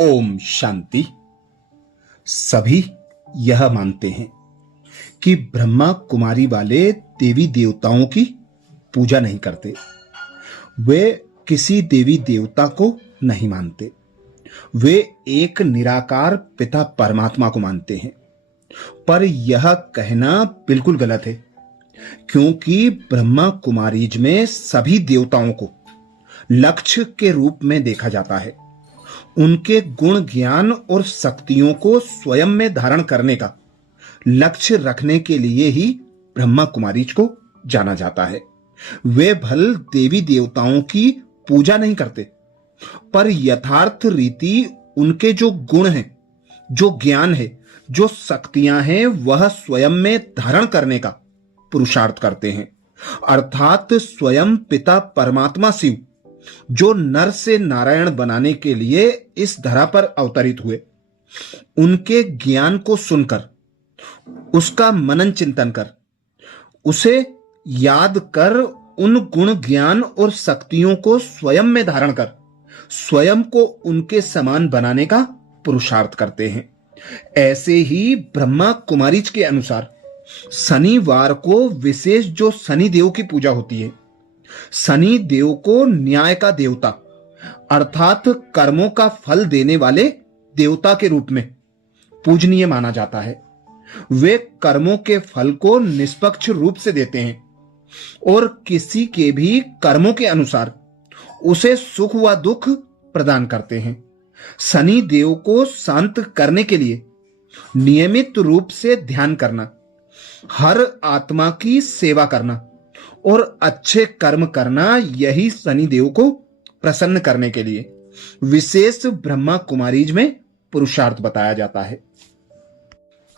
ओम शांति। सभी यह मानते हैं कि ब्रह्मा कुमारी वाले देवी देवताओं की पूजा नहीं करते। वे किसी देवी देवता को नहीं मानते। वे एक निराकार पिता परमात्मा को मानते हैं। पर यह कहना बिल्कुल गलत है, क्योंकि ब्रह्मा कुमारीज में सभी देवताओं को लक्ष्य के रूप में देखा जाता है। उनके गुण ज्ञान और शक्तियों को स्वयं में धारण करने का लक्ष्य रखने के लिए ही ब्रह्मा कुमारीज को जाना जाता है। वे भल देवी देवताओं की पूजा नहीं करते, पर यथार्थ रीति उनके जो गुण हैं, जो ज्ञान है, जो शक्तियां हैं, वह स्वयं में धारण करने का पुरुषार्थ करते हैं। अर्थात स्वयं पिता परमात्मा शिव जो नर से नारायण बनाने के लिए इस धरा पर अवतरित हुए, उनके ज्ञान को सुनकर, उसका मनन चिंतन कर, उसे याद कर, उन गुण ज्ञान और शक्तियों को स्वयं में धारण कर स्वयं को उनके समान बनाने का पुरुषार्थ करते हैं। ऐसे ही ब्रह्मा कुमारीज के अनुसार शनिवार को विशेष जो शनि देव की पूजा होती है, शनि देव को न्याय का देवता अर्थात कर्मों का फल देने वाले देवता के रूप में पूजनीय माना जाता है। वे कर्मों के फल को निष्पक्ष रूप से देते हैं और किसी के भी कर्मों के अनुसार उसे सुख व दुख प्रदान करते हैं। शनि देव को शांत करने के लिए नियमित रूप से ध्यान करना, हर आत्मा की सेवा करना और अच्छे कर्म करना, यही शनि देव को प्रसन्न करने के लिए विशेष ब्रह्मा कुमारीज में पुरुषार्थ बताया जाता है।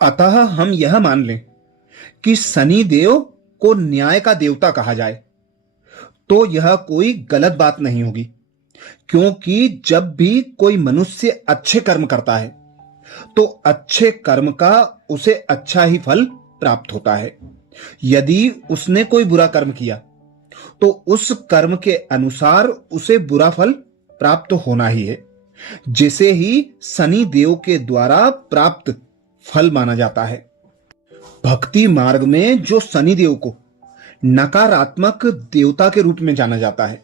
अतः हम यह मान लें कि शनि देव को न्याय का देवता कहा जाए तो यह कोई गलत बात नहीं होगी, क्योंकि जब भी कोई मनुष्य अच्छे कर्म करता है तो अच्छे कर्म का उसे अच्छा ही फल प्राप्त होता है। यदि उसने कोई बुरा कर्म किया तो उस कर्म के अनुसार उसे बुरा फल प्राप्त होना ही है, जिसे ही शनि देव के द्वारा प्राप्त फल माना जाता है। भक्ति मार्ग में जो शनि देव को नकारात्मक देवता के रूप में जाना जाता है,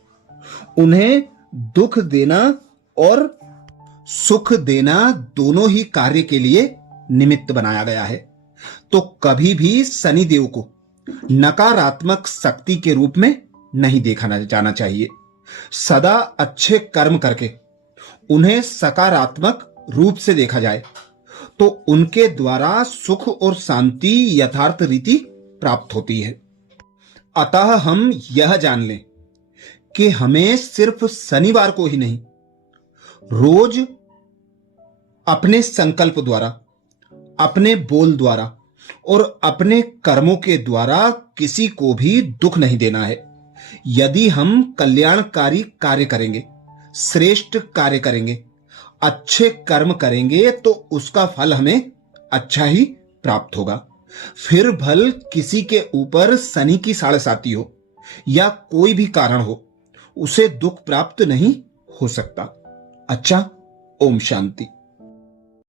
उन्हें दुख देना और सुख देना दोनों ही कार्य के लिए निमित्त बनाया गया है। तो कभी भी शनि देव को नकारात्मक शक्ति के रूप में नहीं देखा जाना चाहिए। सदा अच्छे कर्म करके उन्हें सकारात्मक रूप से देखा जाए तो उनके द्वारा सुख और शांति यथार्थ रीति प्राप्त होती है। अतः हम यह जान लें कि हमें सिर्फ शनिवार को ही नहीं, रोज अपने संकल्प द्वारा, अपने बोल द्वारा और अपने कर्मों के द्वारा किसी को भी दुख नहीं देना है। यदि हम कल्याणकारी कार्य करेंगे, श्रेष्ठ कार्य करेंगे, अच्छे कर्म करेंगे तो उसका फल हमें अच्छा ही प्राप्त होगा। फिर भल किसी के ऊपर शनि की साढ़ेसाती हो या कोई भी कारण हो, उसे दुख प्राप्त नहीं हो सकता। अच्छा, ओम शांति।